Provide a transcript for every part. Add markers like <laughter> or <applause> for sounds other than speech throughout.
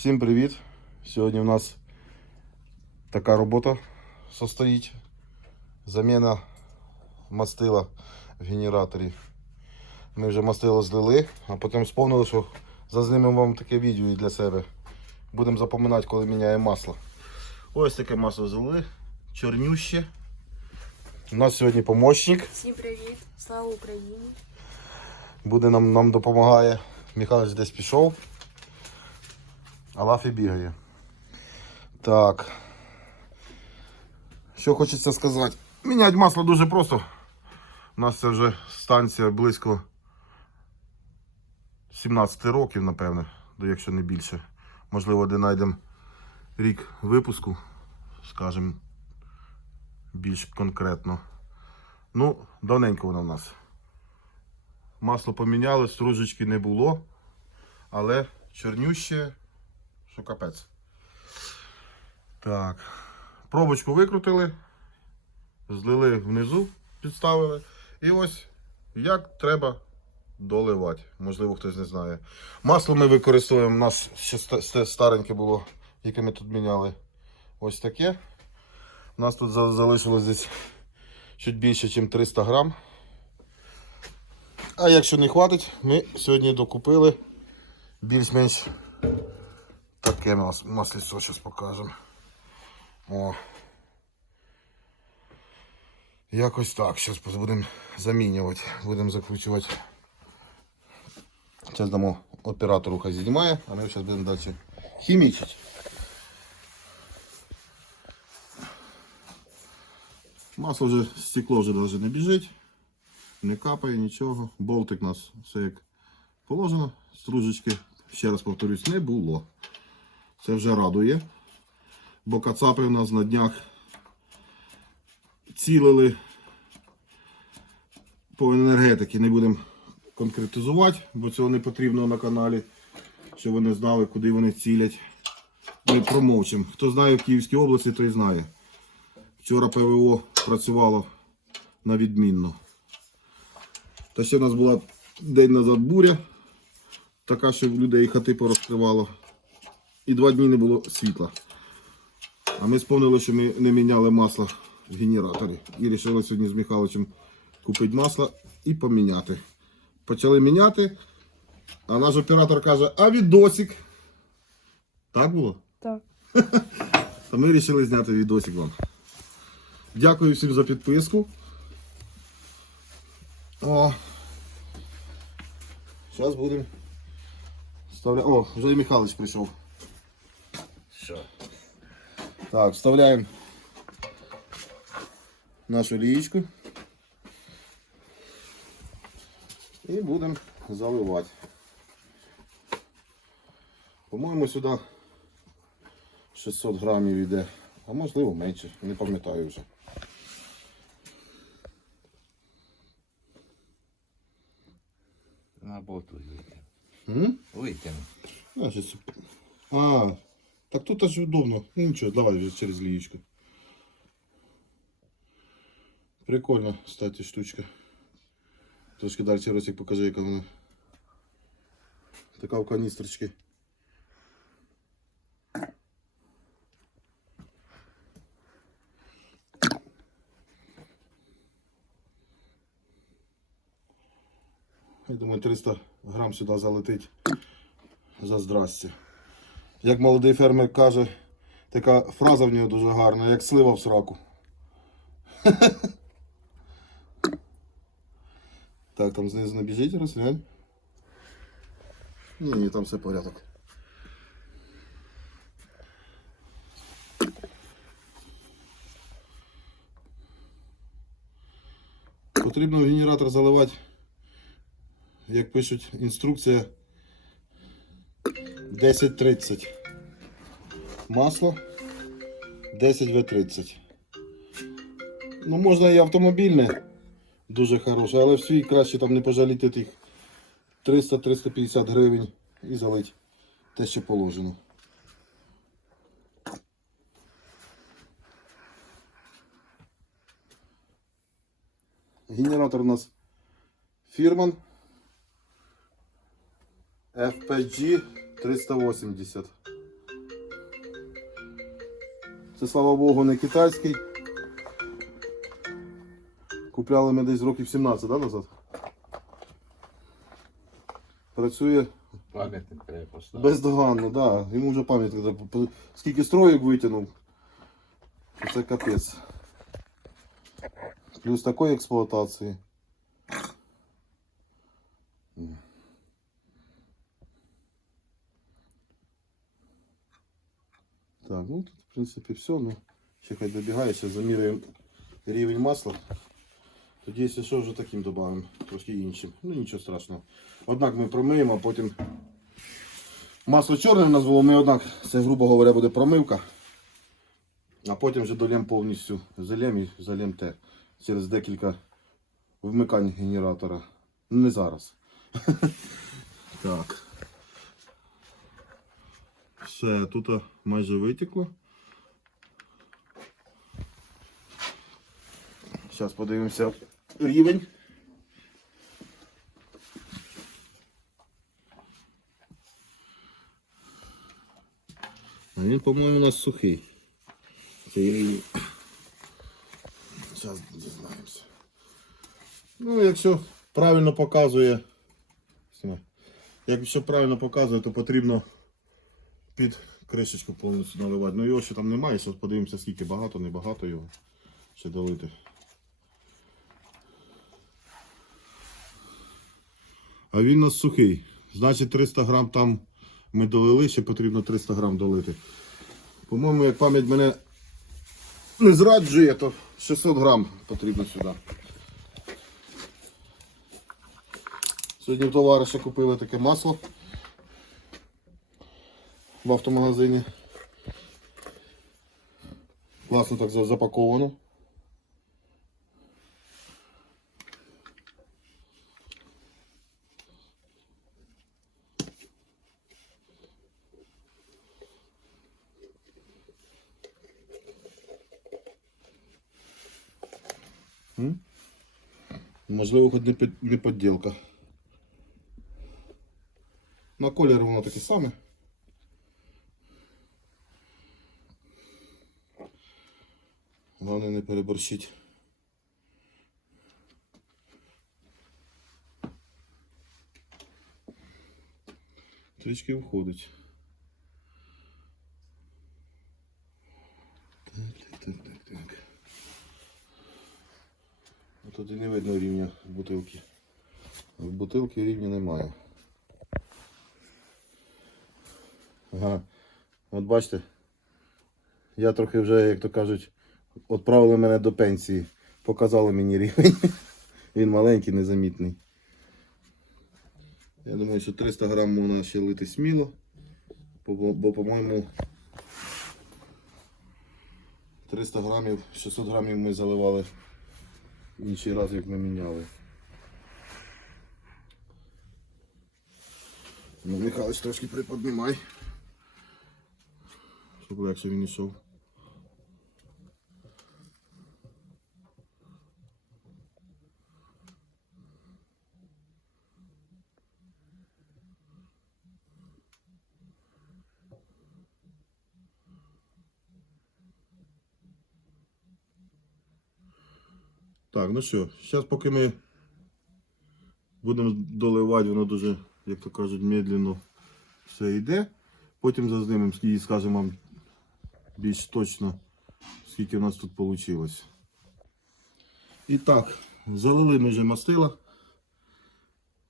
Всім привіт! Сьогодні у нас така робота состоїть. Заміна мастила в генераторі. Ми вже мастило злили, а потім сповнили, що зазнімемо вам таке відео і для себе. Будемо запоминати, коли міняємо масло. Ось таке масло злили, чорнюще. У нас сьогодні помощник. Всім привіт! Слава Україні! Буде нам, нам допомагає. Михайлович десь пішов. А Лафі бігає. Так. Що хочеться сказати. Міняти масло дуже просто. У нас це вже станція близько 17 років, напевне, якщо не більше. Можливо, де знайдемо рік випуску, скажімо, більш конкретно. Ну, давненько вона в нас. Масло поміняли, стружечки не було, але чорнюще, що капець. Так. Пробочку викрутили, злили внизу, підставили. І ось як треба доливати. Можливо, хтось не знає. Масло ми використовуємо, у нас ще ста- ста- стареньке було, яке ми тут міняли. Ось таке. У нас тут залишилось десь чуть більше, ніж 300 грам. А якщо не хватить, ми сьогодні докупили більш-менш таке мас- масліцо, зараз покажемо. О. Якось так. Зараз будемо замінювати. Будемо закручувати. Зараз дамо оператору хай знімає, а ми зараз будемо далі хімічити. Масло вже стекло вже навіть не біжить не капає нічого. Болтик у нас все як положено. Стружечки, ще раз повторюсь, не було. Це вже радує. Бо кацапи у нас на днях цілили по енергетики. Не будемо конкретизувати, бо цього не потрібно на каналі, щоб вони знали, куди вони цілять. Ми промовчимо. Хто знає в Київській області, той знає. Вчора ПВО працювало на відмінно. Та ще в нас була день назад буря, така, що людей хати порозкривало. І два дні не було світла. А ми сповнили, що ми не міняли масло в генераторі. І вирішили сьогодні з Михайловичем купити масло і поміняти. Почали міняти, а наш оператор каже, а відосик. Так було? Так. <laughs> Та ми вирішили зняти відосик вам. Дякую всім за підписку. О. Зараз будемо. О, вже і Михайлович прийшов. Що? Так, вставляємо нашу лієчку. І будемо заливати. По-моєму, сюди 600 грамів йде, а можливо менше, не пам'ятаю вже. На боту витягну. Витягну. А, так тут аж удобно. Ну нічого, давай вже через лієчку. Прикольно, кстати, штучка. Трошки далі Росик покажи, яка вона. Така в каністрочці. Я думаю, 300 грам сюди залетить за здрасте. Як молодий фермер каже, така фраза в нього дуже гарна, як слива в сраку. <laughs> Так, там знизу не біжить, розглянь. Ні, ні, там все порядок. Потрібно генератор заливати, як пишуть інструкція, 10.30. Масло 10В30. Ну, можна і автомобільне, дуже хороше, але в свій краще там не пожаліти тих 300-350 гривень і залить те, що положено. Генератор у нас Фірман FPG 380. Це, слава Богу, не китайський. Купляли ми десь років 17, да, назад? Працює Пам'ятник треба поставити. бездоганно, да. Йому вже пам'ятник треба. Скільки строїк витягнув. Це капець. Плюс такої експлуатації. Так, ну тут в принципі все. Ну, ще хай добігає, ще заміряємо рівень масла. Тоді, якщо що, вже таким додамо, трошки іншим. Ну нічого страшного. Однак ми промиємо, а потім Масло чорне в ми однак, це, грубо говоря, буде промивка. А потім вже долємо повністю залем і залем те. Через декілька вмикань генератора. Не зараз. <laughs> так. Все, тут майже витекло. Зараз подивимося рівень. А він, по-моєму, у нас сухий. Цей рівень. Зараз дізнаємося. Ну, якщо правильно показує. Якщо правильно показує, то потрібно під кришечку повністю наливати. Ну його ще там немає, зараз подивимося, скільки багато, небагато його ще долити. А він у нас сухий. Значить 300 грам там ми долили, ще потрібно 300 грам долити. По-моєму, як пам'ять мене не зраджує, то 600 грам потрібно сюди. Сьогодні в товариша купили таке масло в автомагазині. Класно так за- запаковано. Можливо, хоч не, під-. На колір воно таке саме. Не переборщить. Трішки входить. Так, так, так, так, так. Ну, Тут і не видно рівня бутилки. В бутилки рівня немає. Ага. От бачите, я трохи вже, як то кажуть, відправили мене до пенсії. Показали мені рівень. <laughs> Він маленький, незамітний. Я думаю, що 300 грам можна ще лити сміло. Бо, по-моєму, 300 грамів, 600 грамів ми заливали інший раз, як ми міняли. Ну, Михайлович, трошки приподнімай. Щоб легше він йшов. Так, ну що, зараз поки ми будемо доливати, воно дуже, як то кажуть, медленно все йде. Потім зазнімемо і скажемо вам більш точно, скільки в нас тут вийшло. І так, залили ми вже мастила,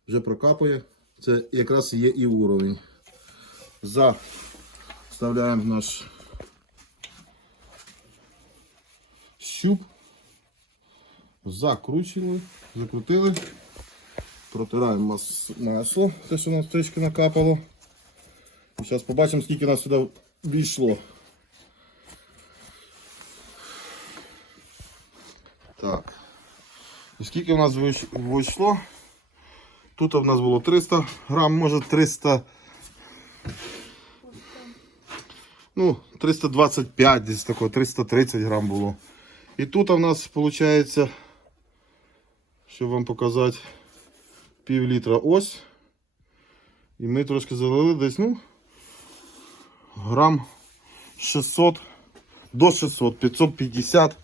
вже прокапує. Це якраз є і уровень. За вставляємо наш щуп. Закручили, закрутили, протираємо мас- масло, те, що у нас трішки накапало. І зараз побачимо, скільки нас сюди війшло. Так. І скільки в нас вийш- вийшло? Тут в нас було 300 грам, може 300. Ну, 325, десь такого, 330 грам було. І тут у нас виходить, щоб вам показати, пів літра ось. І ми трошки залили десь, ну, грам 600 до 600, 550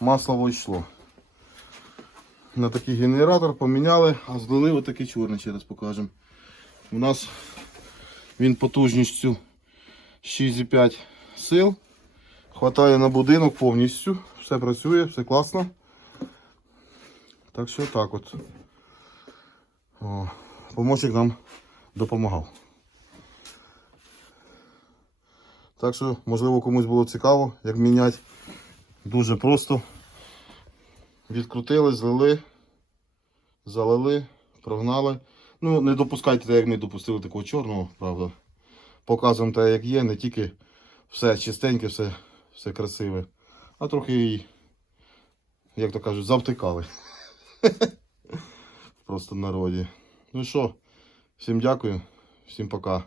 масло вийшло. На такий генератор поміняли, а злили отакий чорний, ще раз покажемо. У нас він потужністю 6,5 сил. Хватає на будинок повністю. Все працює, все класно. Так що так от. О, помощник нам допомагав. Так що, можливо, комусь було цікаво, як міняти. Дуже просто. Відкрутили, злили, залили, прогнали. Ну, не допускайте так, як ми допустили такого чорного, правда. Показуємо те, як є, не тільки все чистеньке, все, все красиве, а трохи як то кажуть, завтикали. <laughs> Просто народі. Ну що, всім дякую, всім пока.